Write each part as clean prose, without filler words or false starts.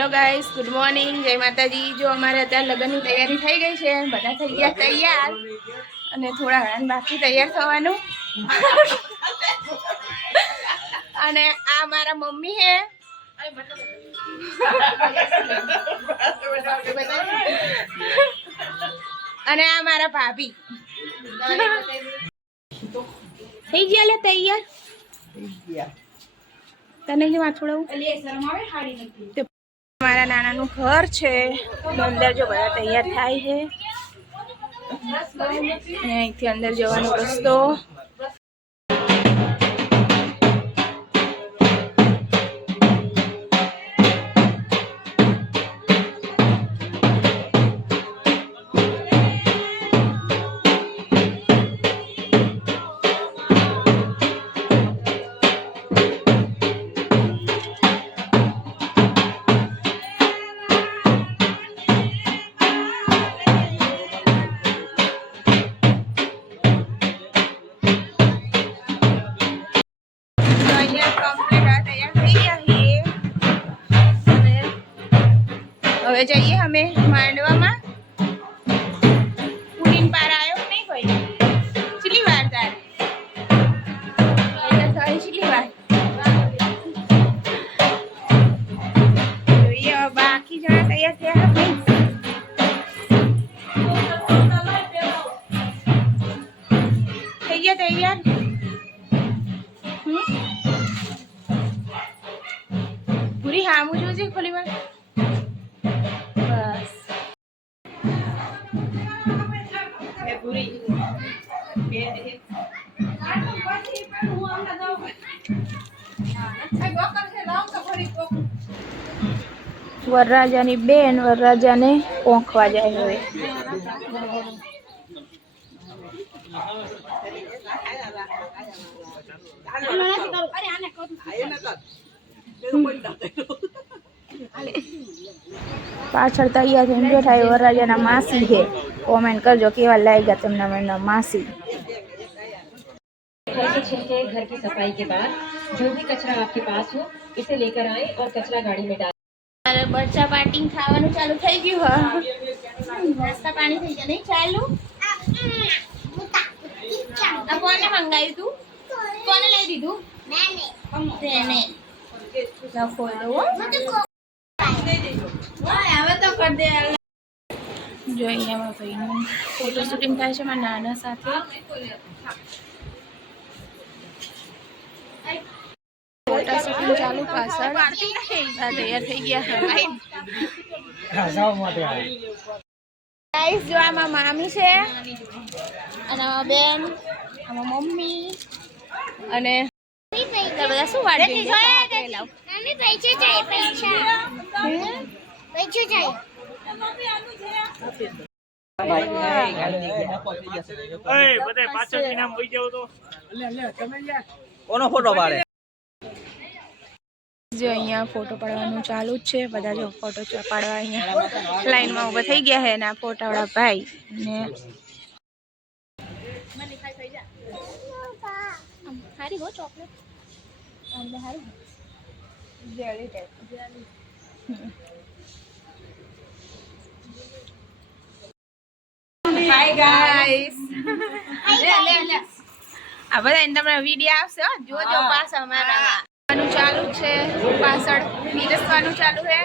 Hello guys, good morning, जय माताजी। जो अमारे अत्यार लग्ननी तैयारी थई गई छे, बधा थई गया तैयार अने थोड़ा घણા बाकी तैयार थवानुं। अने आ मारा मम्मी है अने आ मारा भाभी। थई गया ले तैयार तने के माथोड़ाऊ मारा नाना नु घर छे। अंदर जो बड़ा तैयार थाय है अने અહીંથી અંદર જવાનો રસ્તો। હવે જઈએ અમે માંડવામાં। પુરીન પાર આવ્યો નહીં કોઈ ચીલી વાર તાર એટલે થઈ ચીલી વાર જોઈએ। બાકી જણા તૈયાર થયા થઈ ગયા તૈયાર। પૂરી હામું જોજે ખોલી વાર बस पूरी वरराजानी बेन वरराजाने पोंखवा जाए हुए। पाछळ तैयार थईने बैठा है वरराजाना मासी है। कमेंट करजो केवा लाग्या तमने मेरा मासी। छिलके घर की सफाई के बाद जो भी कचरा आपके पास हो इसे लेकर आए और कचरा गाड़ी में डालें। अरे बच्चा पार्टी खावानुं चालू થઈ ગયું હ। નાસ્તા પાણી થઈ ગયા નહીં ચાલુ। આ કોને મંગાવ્યું તું? કોને લઈ દીધું? મેને ના ખોલ દો હવે તો કર દે। જો અહીંયા મારા ભાઈનું ફોટો શૂટિંગ થાય છે મારા નાના સાથે। फोटो शूटिंग चालू पाछळ तैयार થઈ ગયા गाइस। जो आमा मामी छे અને આમાં બેન આમાં મમ્મી અને બધા શું વાડ જોઈ લાવ મમ્મી પૈસે ચાય પૈસા પૈસે ચાય ઓય બધાય પાછળથી નામ હોઈ જાવ તો લે તમે યાર કોનો ફોટો પાડે। जो अँ फोटो पड़वा चालू है बधा जो फोटो पाड़वा अँ लाइन में उभा थी गया है ना फोटावाड़ा भाई ने हारी हो चॉकलेट हाय गाइस ले ले ले आ बधा तमने वीडियो आवशे जो जो पास हमारा चालू है पाछळ पीरसवानुं चालू है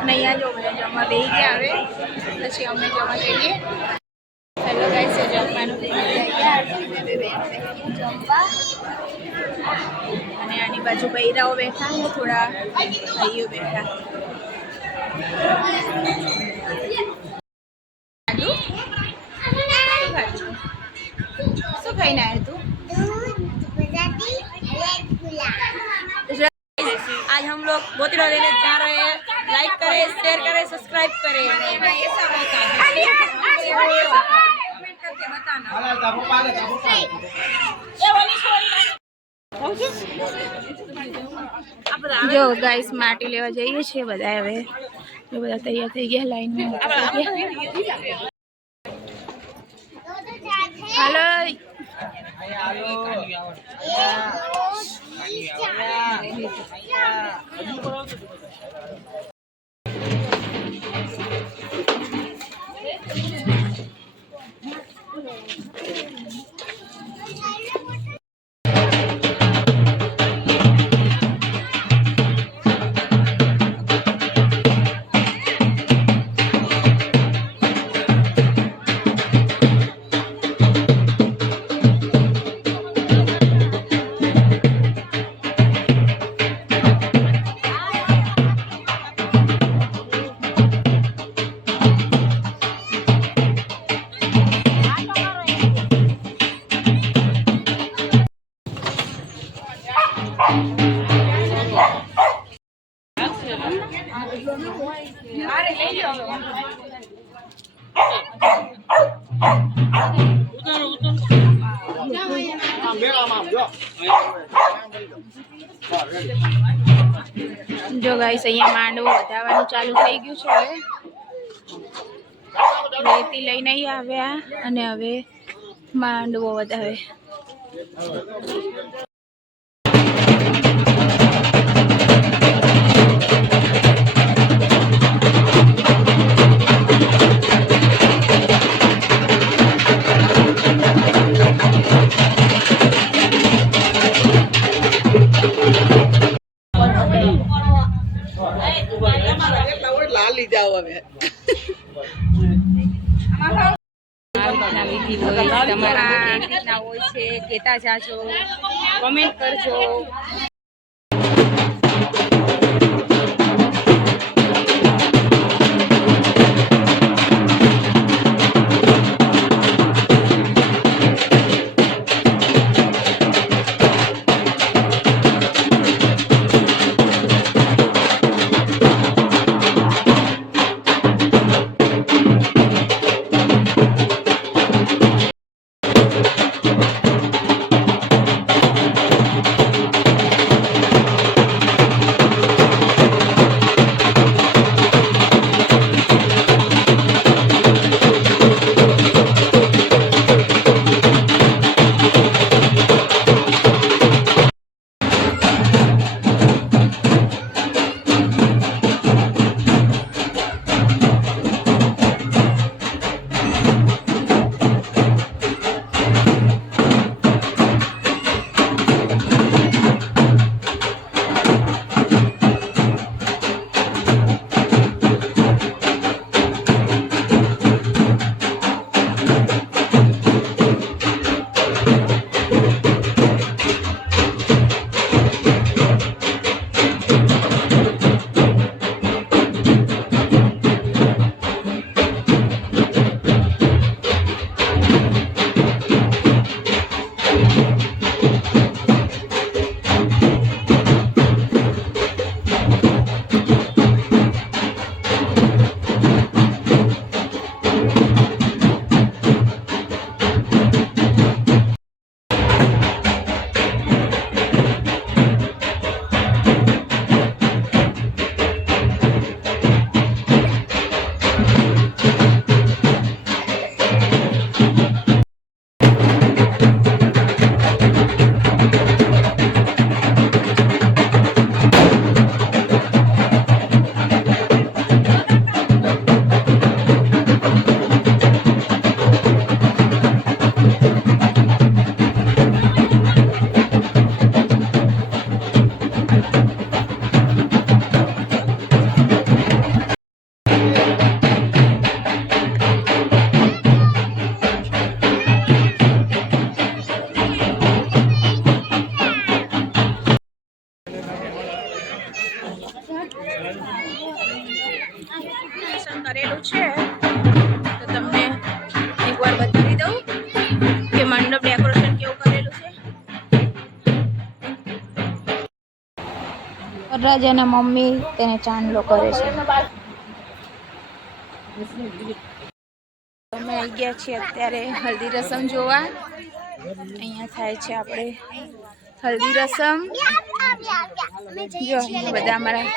અને અહીંયા જો બધા જમવા બેસી ગયા હવે પછી અમે જમવા જઈએ। હેલો ગાઈસ જમવાનું તૈયાર જમવા અને આની બાજુ બૈરાઓ બેઠા ને થોડા ભાઈઓ બેઠા। શું ખાઈને આવ્યો તું? आज हम लोग बोतला लेने जा रहे हैं। लाइक करें, शेयर करें, सब्सक्राइब करें। ऐसा होता है कमेंट करके बताना। जो गाइस माटी लेवा जाइए छे बधा हवे जो बधा तैयार થઈ ગયા લાઈન में। हेलो જો ગાઈસ અહીંયા માંડવો વધારવાનું ચાલુ થઈ ગયું છે હવે રેતી લઈને આવ્યા અને હવે માંડવો વધારે તમારા હોય છે કહેતા જાજો, કમેન્ટ કરજો. કરેલું છે તો તમને એકવાર બતાવી દઉં કે મંડપ ડેકોરેશન કેવું કરેલું છે. વરરાજાના મમ્મી તેને ચાંદલો કરે છે. અમે આવી ગયા છીએ અત્યારે હલ્દી રસમ જોવા. અહીંયા થાય છે આપણે હલ્દી રસમ. જો બધા અમારા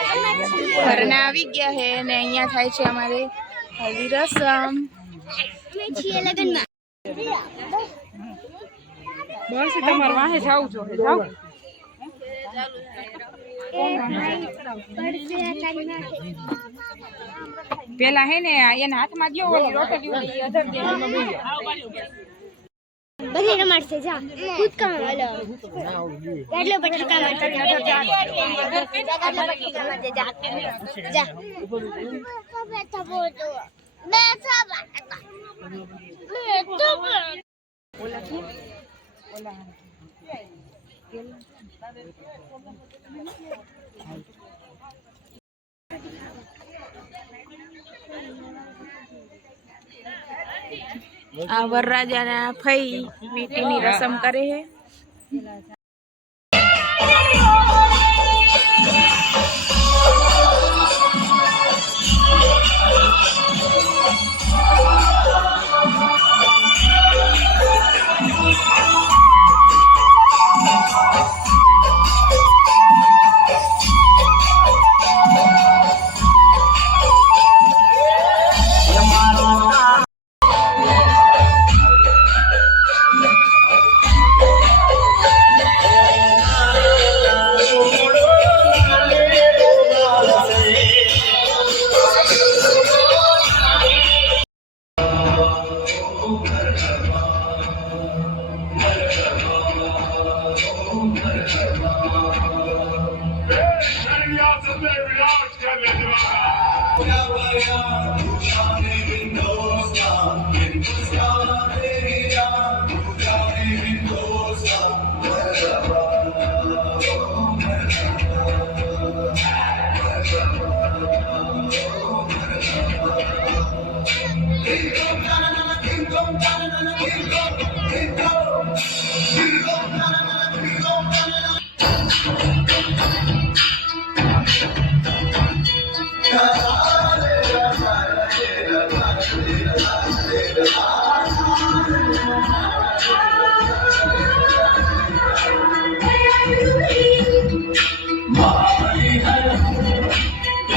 ઘરના આવી ગયા છે અને અહીંયા થાય છે અમારે હલ્દી રસમ. બસ તમારે વાહે જાવું જો જાવ. પેલા હે ને એના હાથમાં ગયો ઓલી રોટલી અધર દે બધી રમાડશે જા ખુદ કામ હાલો કેટલો પટલ કામ કરતે જા જા બેઠા બોલો બેઠા આ વરરાજાના ફઈ વીટીની રસમ કરે છે.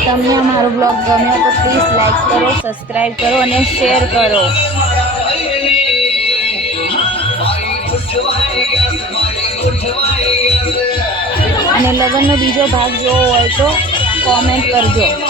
તમને અમારો બ્લોગ ગમ્યો તો પ્લીઝ લાઈક કરો, સબસ્ક્રાઈબ કરો અને શેર કરો. અને લગ્નનો બીજો ભાગ જોવો હોય તો કોમેન્ટ કરજો.